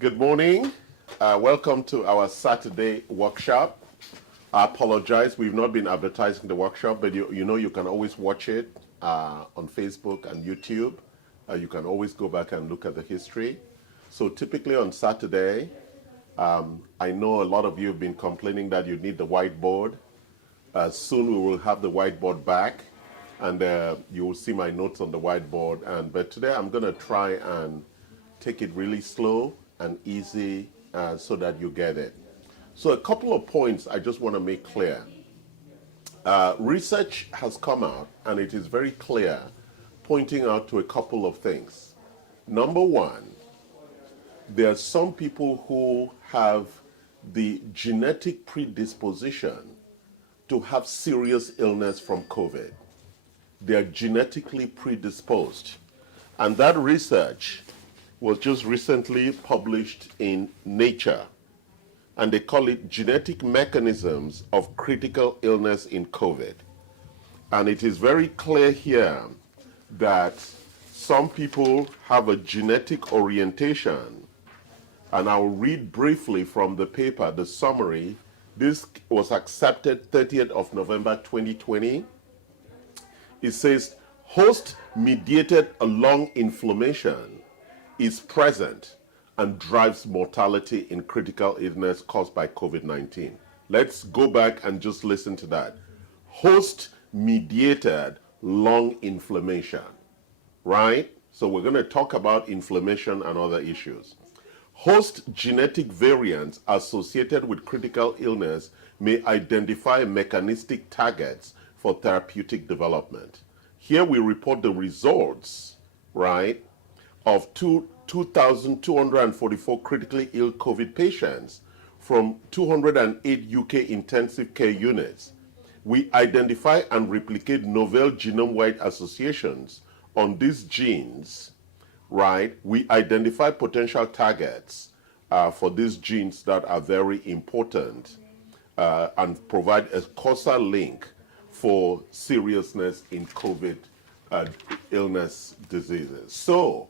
Good morning. Welcome to our Saturday workshop. I apologize, we've not been advertising the workshop, but you know you can always watch it on Facebook and YouTube. You can always go back and look at the history. So typically on Saturday, I know a lot of you have been complaining that you need the whiteboard. Soon we will have the whiteboard back, and you will see my notes on the whiteboard. But today I'm going to try and take it really slow and easy so that you get it. So a couple of points I just want to make clear. Research has come out, and it is very clear, pointing out to a couple of things. Number one, there are some people who have the genetic predisposition to have serious illness from COVID. They are genetically predisposed. And that research was just recently published in Nature. And they call it Genetic Mechanisms of Critical Illness in COVID. And it is very clear here that some people have a genetic orientation. And I'll read briefly from the paper, the summary. This was accepted 30th of November 2020. It says, host-mediated lung inflammation is present and drives mortality in critical illness caused by COVID-19. Let's go back and just listen to that. Host-mediated lung inflammation, right? So we're going to talk about inflammation and other issues. Host genetic variants associated with critical illness may identify mechanistic targets for therapeutic development. Here we report the results, right, of 2,244 critically ill COVID patients from 208 UK intensive care units. We identify and replicate novel genome-wide associations on these genes, right? We identify potential targets for these genes that are very important and provide a causal link for seriousness in COVID illness diseases. So,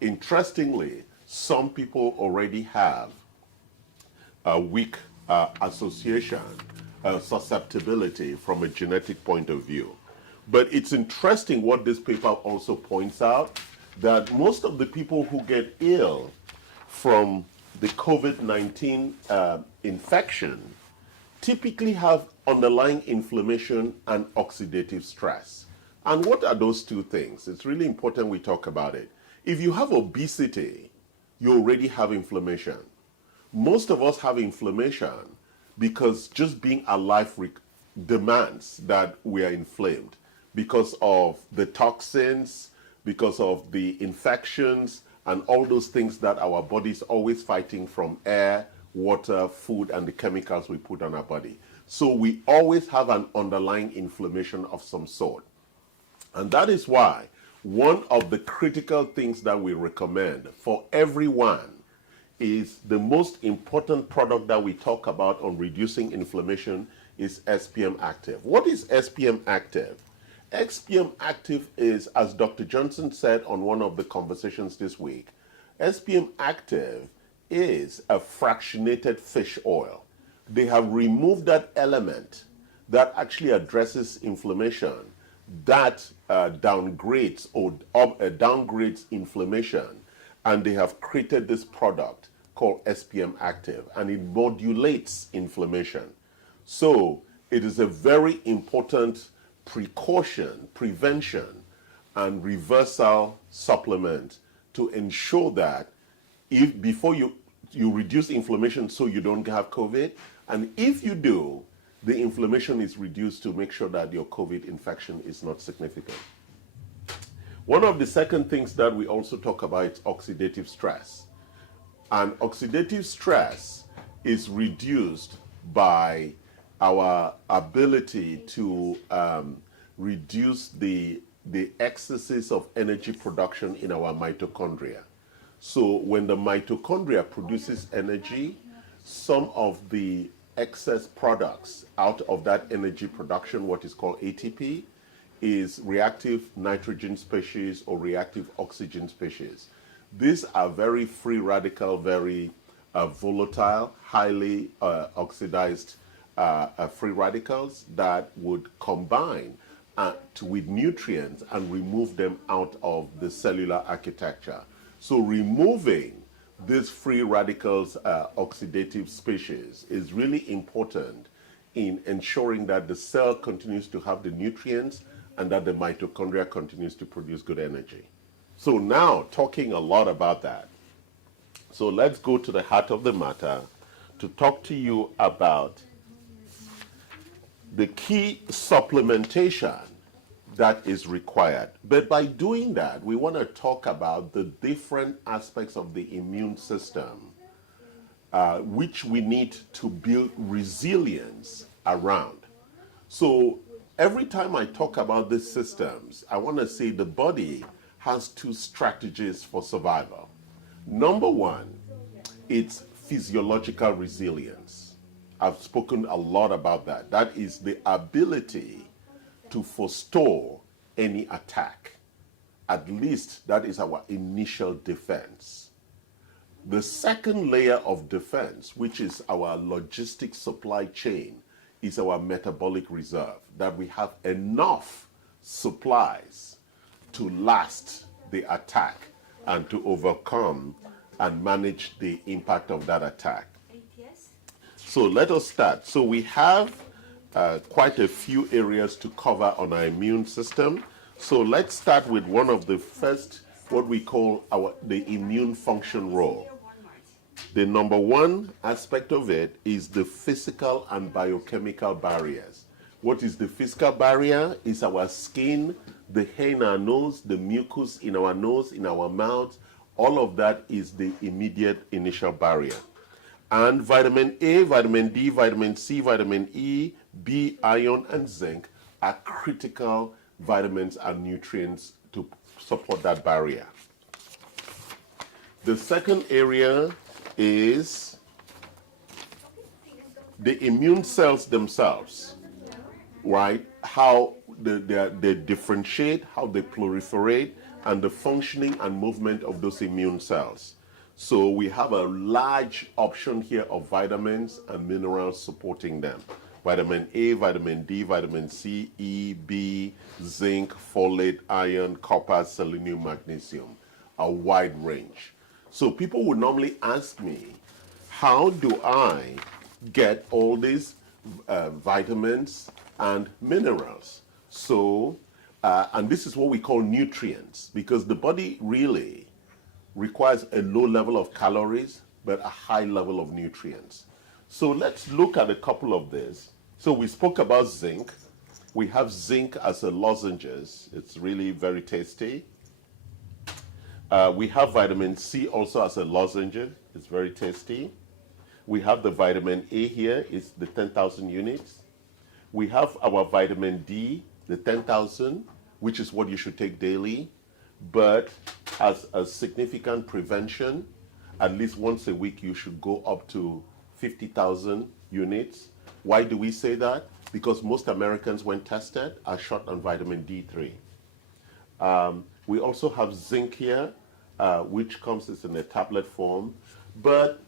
interestingly, some people already have a weak association, susceptibility from a genetic point of view. But it's interesting what this paper also points out, that most of the people who get ill from the COVID-19 infection typically have underlying inflammation and oxidative stress. And what are those two things? It's really important we talk about it. If you have obesity, you already have inflammation. Most of us have inflammation because just being alive demands that we are inflamed because of the toxins, because of the infections, and all those things that our body is always fighting from air, water, food, and the chemicals we put on our body. So we always have an underlying inflammation of some sort. And that is why one of the critical things that we recommend for everyone is the most important product that we talk about on reducing inflammation is SPM Active. What is SPM Active? SPM Active is, as Dr. Johnson said on one of the conversations this week, SPM Active is a fractionated fish oil. They have removed that element that actually addresses inflammation, that downgrades inflammation, and they have created this product called SPM Active, and it modulates inflammation. So it is a very important precaution, prevention, and reversal supplement to ensure that before you reduce inflammation so you don't have COVID, and if you do, the inflammation is reduced to make sure that your COVID infection is not significant. One of the second things that we also talk about is oxidative stress. And oxidative stress is reduced by our ability to reduce the excesses of energy production in our mitochondria. So when the mitochondria produces energy, some of the excess products out of that energy production, what is called ATP, is reactive nitrogen species or reactive oxygen species. These are very free radical, very volatile, highly oxidized free radicals that would combine with nutrients and remove them out of the cellular architecture. So removing these free radicals oxidative species is really important in ensuring that the cell continues to have the nutrients and that the mitochondria continues to produce good energy. So now, talking a lot about that, so let's go to the heart of the matter to talk to you about the key supplementation that is required. But by doing that, we want to talk about the different aspects of the immune system which we need to build resilience around. So every time I talk about these systems, I want to say the body has two strategies for survival. Number one, it's physiological resilience. I've spoken a lot about that. That is the ability to forestall any attack. At least that is our initial defense. The second layer of defense, which is our logistic supply chain, is our metabolic reserve, that we have enough supplies to last the attack and to overcome and manage the impact of that attack. So let us start. So we have quite a few areas to cover on our immune system. So let's start with one of the first, what we call the immune function role. The number one aspect of it is the physical and biochemical barriers. What is the physical barrier? Is our skin, the hair in our nose, the mucus in our nose, in our mouth. All of that is the immediate initial barrier. And vitamin A, vitamin D, vitamin C, vitamin E, B, iron, and zinc are critical vitamins and nutrients to support that barrier. The second area is the immune cells themselves, right? How they differentiate, how they proliferate, and the functioning and movement of those immune cells. So we have a large option here of vitamins and minerals supporting them. Vitamin A, vitamin D, vitamin C, E, B, zinc, folate, iron, copper, selenium, magnesium, a wide range. So people would normally ask me, how do I get all these vitamins and minerals? So, and this is what we call nutrients, because the body really requires a low level of calories, but a high level of nutrients. So let's look at a couple of these. So we spoke about zinc. We have zinc as a lozenges. It's really very tasty. We have vitamin C also as a lozenge. It's very tasty. We have the vitamin A here, it's the 10,000 units. We have our vitamin D, the 10,000, which is what you should take daily, but as a significant prevention, at least once a week you should go up to 50,000 units. Why do we say that? Because most Americans, when tested, are short on vitamin D3. We also have zinc here, which comes in a tablet form. But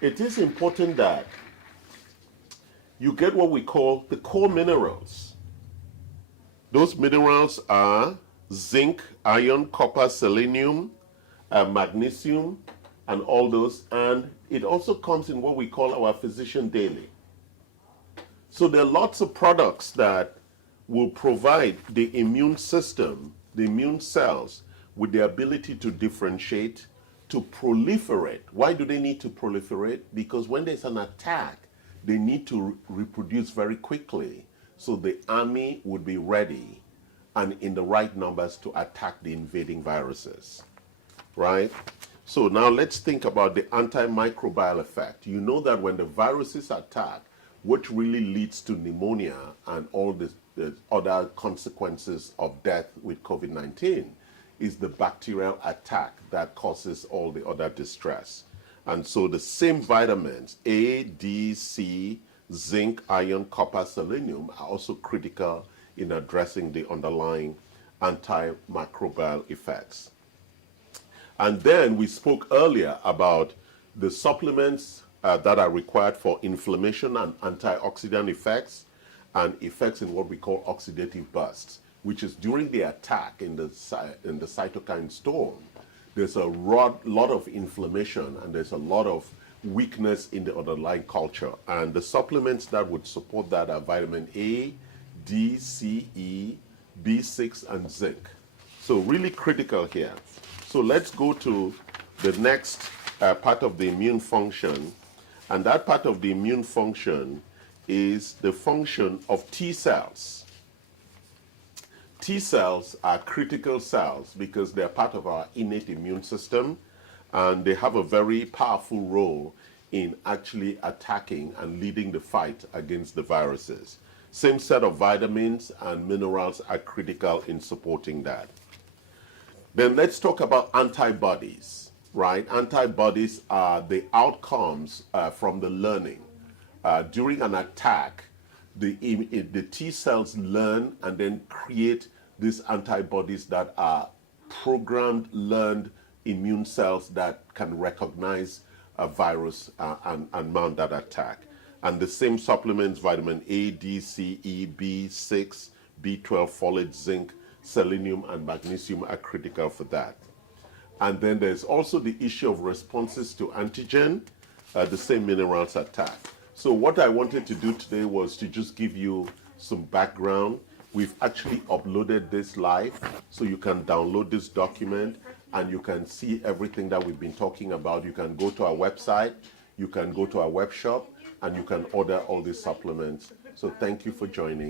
it is important that you get what we call the core minerals. Those minerals are zinc, iron, copper, selenium, magnesium, and all those. And it also comes in what we call our physician daily. So there are lots of products that will provide the immune system, the immune cells, with the ability to differentiate, to proliferate. Why do they need to proliferate? Because when there's an attack, they need to reproduce very quickly. So the army would be ready and in the right numbers to attack the invading viruses, right? So now let's think about the antimicrobial effect. You know that when the viruses attack, what really leads to pneumonia and all the other consequences of death with COVID-19 is the bacterial attack that causes all the other distress. And so the same vitamins, A, D, C, zinc, iron, copper, selenium, are also critical in addressing the underlying antimicrobial effects. And then we spoke earlier about the supplements that are required for inflammation and antioxidant effects and effects in what we call oxidative bursts, which is during the attack in the cytokine storm. There's a lot of inflammation and there's a lot of weakness in the underlying culture. And the supplements that would support that are vitamin A, D, C, E, B6, and zinc. So really critical here. So let's go to the next part of the immune function. And that part of the immune function is the function of T cells. T cells are critical cells because they're part of our innate immune system, and they have a very powerful role in actually attacking and leading the fight against the viruses. Same set of vitamins and minerals are critical in supporting that. Then let's talk about antibodies, right? Antibodies are the outcomes from the learning. During an attack, the T cells learn and then create these antibodies that are programmed, learned immune cells that can recognize a virus and mount that attack. And the same supplements, vitamin A, D, C, E, B6, B12, folate, zinc, selenium, and magnesium are critical for that. And then there's also the issue of responses to antigen, the same minerals attack. So what I wanted to do today was to just give you some background. We've actually uploaded this live, so you can download this document and you can see everything that we've been talking about. You can go to our website, you can go to our web shop, and you can order all these supplements. So thank you for joining.